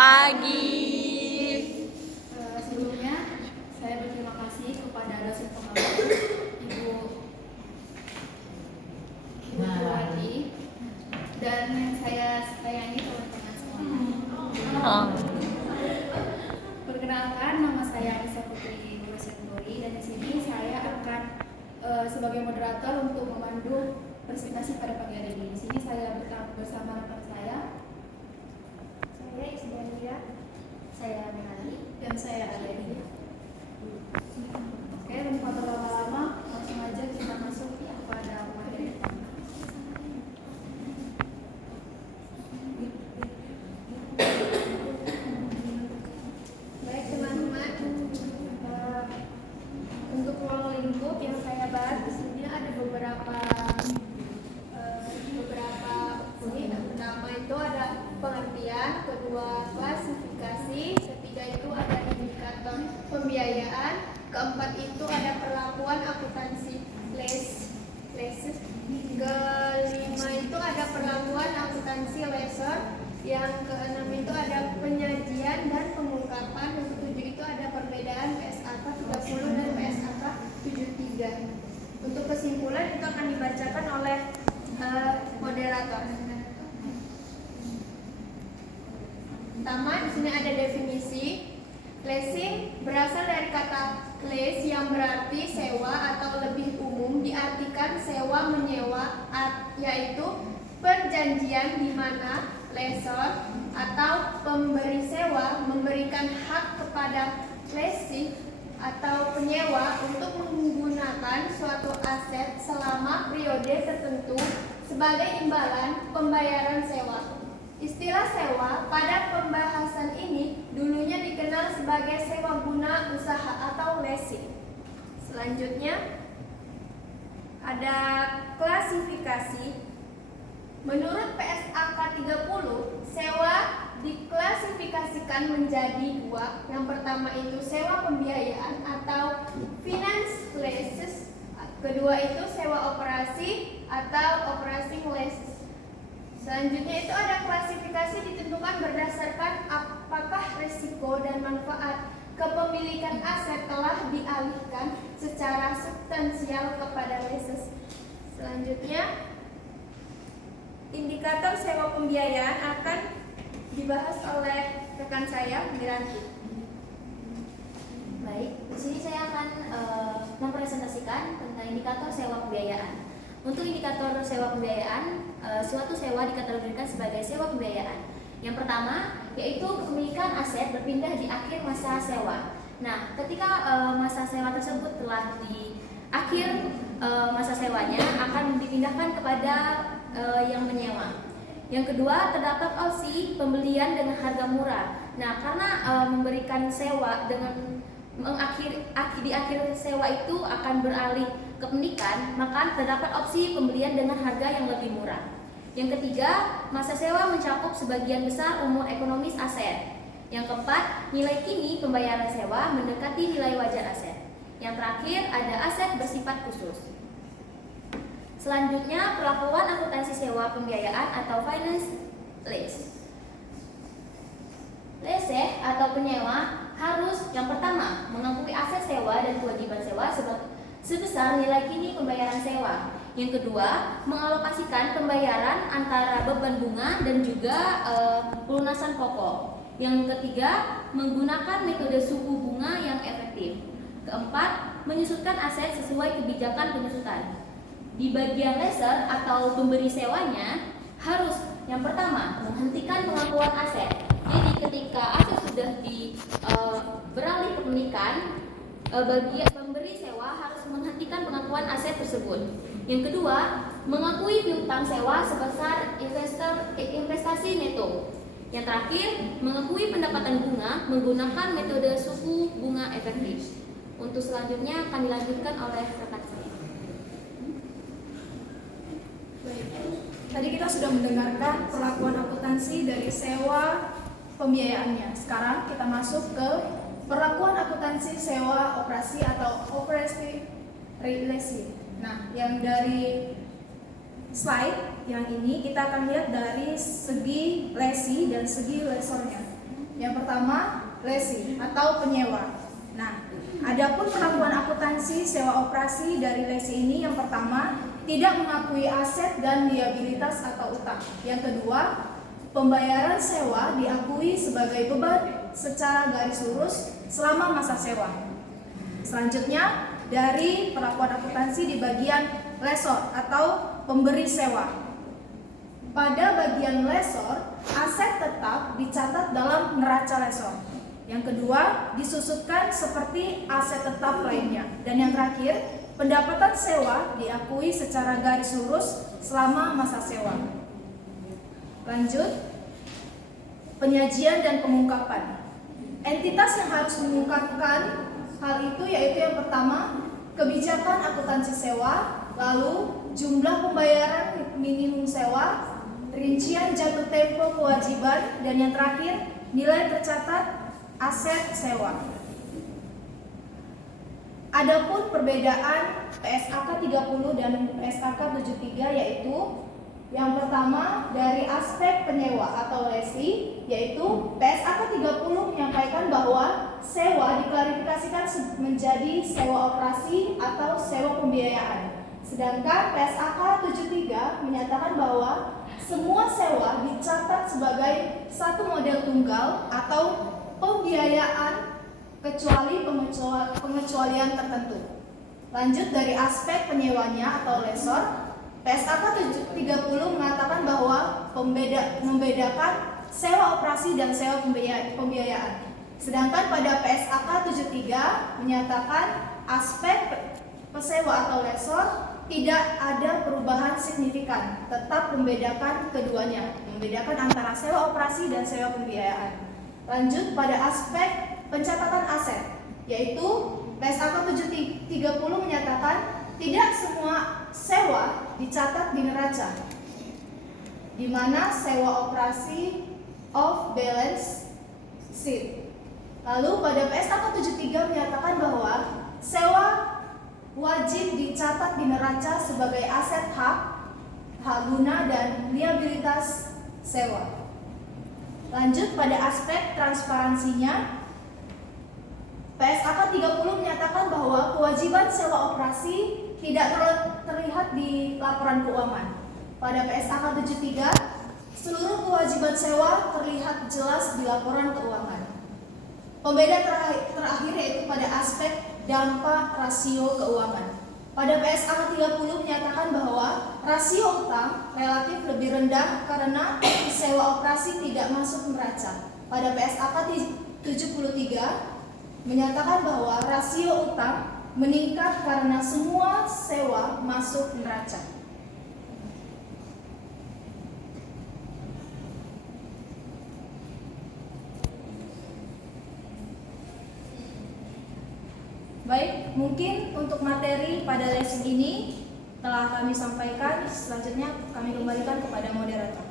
pagi. Sebelumnya saya berterima kasih kepada dosen pengajar Ibu Wati dan yang saya sayangi teman-teman semua. Perkenalkan, nama saya Anissa Putri Nursentori dan di sini saya akan sebagai moderator untuk memandu presentasi pada pagi hari ini. Di sini saya bersama rekan saya Isdalia, saya Melani, dan saya Adeni. Oke, tanpa berlama-lama, langsung aja kita masuk pada materi. Baik teman-teman, untuk ruang lingkup yang saya bahas di sini ada beberapa pertama itu ada pengertian, kedua klasifikasi, ketiga itu ada indikator pembiayaan, keempat itu ada perlakuan akuntansi leses, kelima itu ada perlakuan akuntansi lesser, yang keenam itu ada penyajian dan pengungkapan, yang ketujuh itu ada perbedaan PSAK 30 dan PSAK 73. Untuk kesimpulan itu akan dibacakan oleh moderator. Pertama, di sini ada definisi. Leasing berasal dari kata lease yang berarti sewa atau lebih umum diartikan sewa menyewa, yaitu perjanjian di mana lessor atau pemberi sewa memberikan hak kepada leasing atau penyewa untuk menggunakan suatu aset selama periode tertentu sebagai imbalan pembayaran sewa. Istilah sewa pada pembahasan ini dulunya dikenal sebagai sewa guna usaha atau leasing. Selanjutnya ada klasifikasi. Menurut PSAK 30, sewa diklasifikasikan menjadi dua. Yang pertama itu sewa pembiayaan atau finance leases. Kedua itu sewa operasi atau operating leases. Selanjutnya itu ada klasifikasi ditentukan berdasarkan apakah risiko dan manfaat kepemilikan aset telah dialihkan secara substansial kepada leases. Selanjutnya indikator sewa pembiayaan akan dibahas oleh rekan saya, Miranti. Baik, di sini saya akan mempresentasikan tentang indikator sewa pembiayaan. Untuk indikator sewa pembiayaan, suatu sewa dikategorikan sebagai sewa pembiayaan. Yang pertama, yaitu kepemilikan aset berpindah di akhir masa sewa. Nah, ketika masa sewa tersebut telah di akhir masa sewanya akan dipindahkan kepada yang menyewa. Yang kedua, terdapat opsi pembelian dengan harga murah. Nah, karena memberikan sewa dengan di akhir sewa itu akan beralih ke kepemilikan, maka terdapat opsi pembelian dengan harga yang lebih murah. Yang ketiga, masa sewa mencakup sebagian besar umur ekonomis aset. Yang keempat, nilai kini pembayaran sewa mendekati nilai wajar aset. Yang terakhir, ada aset bersifat khusus. Selanjutnya, perlakuan akuntansi sewa pembiayaan atau finance lease. Lessee atau penyewa harus yang pertama mengakui aset sewa dan kewajiban sewa sebesar nilai kini pembayaran sewa. Yang kedua, mengalokasikan pembayaran antara beban bunga dan juga pelunasan pokok. Yang ketiga, menggunakan metode suku bunga yang efektif. Keempat, menyusutkan aset sesuai kebijakan penyusutan. Di bagian lessor atau pemberi sewanya harus yang pertama menghentikan pengakuan aset. Jadi ketika aset sudah beralih ke kepemilikan, bagi pemberi sewa harus menghentikan pengakuan aset tersebut. Yang kedua, mengakui piutang sewa sebesar investasi neto. Yang terakhir, mengakui pendapatan bunga menggunakan metode suku bunga efektif. Untuk selanjutnya akan dilanjutkan oleh rekan saya. Tadi kita sudah mendengarkan perlakuan akuntansi dari sewa pembiayaannya. Sekarang kita masuk ke perlakuan akuntansi sewa operasi atau operasi relasi. Nah, yang dari slide yang ini kita akan lihat dari segi lesi dan segi lesornya. Yang pertama, lesi atau penyewa. Nah, adapun perlakuan akuntansi sewa operasi dari lesi ini, yang pertama, tidak mengakui aset dan liabilitas atau utang. Yang kedua, pembayaran sewa diakui sebagai beban secara garis lurus selama masa sewa. Selanjutnya, dari perlakuan akuntansi di bagian lesor atau pemberi sewa. Pada bagian lesor, aset tetap dicatat dalam neraca lesor. Yang kedua, disusutkan seperti aset tetap lainnya. Dan yang terakhir, pendapatan sewa diakui secara garis lurus selama masa sewa. Lanjut, penyajian dan pengungkapan. Entitas yang harus mengungkapkan hal itu yaitu yang pertama, kebijakan akuntansi sewa, lalu jumlah pembayaran minimum sewa, rincian jatuh tempo kewajiban, dan yang terakhir, nilai tercatat aset sewa. Adapun perbedaan PSAK 30 dan PSAK 73 yaitu yang pertama dari aspek penyewa atau lesi, yaitu PSAK 30 menyampaikan bahwa sewa diklarifikasikan menjadi sewa operasi atau sewa pembiayaan. Sedangkan PSAK 73 menyatakan bahwa semua sewa dicatat sebagai satu model tunggal atau pembiayaan kecuali pengecualian tertentu. Lanjut dari aspek penyewanya atau lesor, PSAK 30 mengatakan bahwa membedakan sewa operasi dan sewa pembiayaan. Sedangkan pada PSAK 73 menyatakan aspek pesewa atau lesor tidak ada perubahan signifikan, tetap membedakan keduanya, membedakan antara sewa operasi dan sewa pembiayaan. Lanjut pada aspek pencatatan aset, yaitu PSAK 30 menyatakan tidak semua sewa dicatat di neraca, di mana sewa operasi off balance sheet. Lalu pada PSAK 73 menyatakan bahwa sewa wajib dicatat di neraca sebagai aset hak guna dan liabilitas sewa. Lanjut pada aspek transparansinya, PSAK 30 menyatakan bahwa kewajiban sewa operasi tidak terlihat di laporan keuangan. Pada PSAK 73, seluruh kewajiban sewa terlihat jelas di laporan keuangan. Pembeda terakhir yaitu pada aspek dampak rasio keuangan. Pada PSAK 30 menyatakan bahwa rasio utang relatif lebih rendah karena sewa operasi tidak masuk neraca. Pada PSAK 73 menyatakan bahwa rasio utang meningkat karena semua sewa masuk neraca. Baik, mungkin untuk materi pada lesson ini telah kami sampaikan. Selanjutnya kami kembalikan kepada moderator.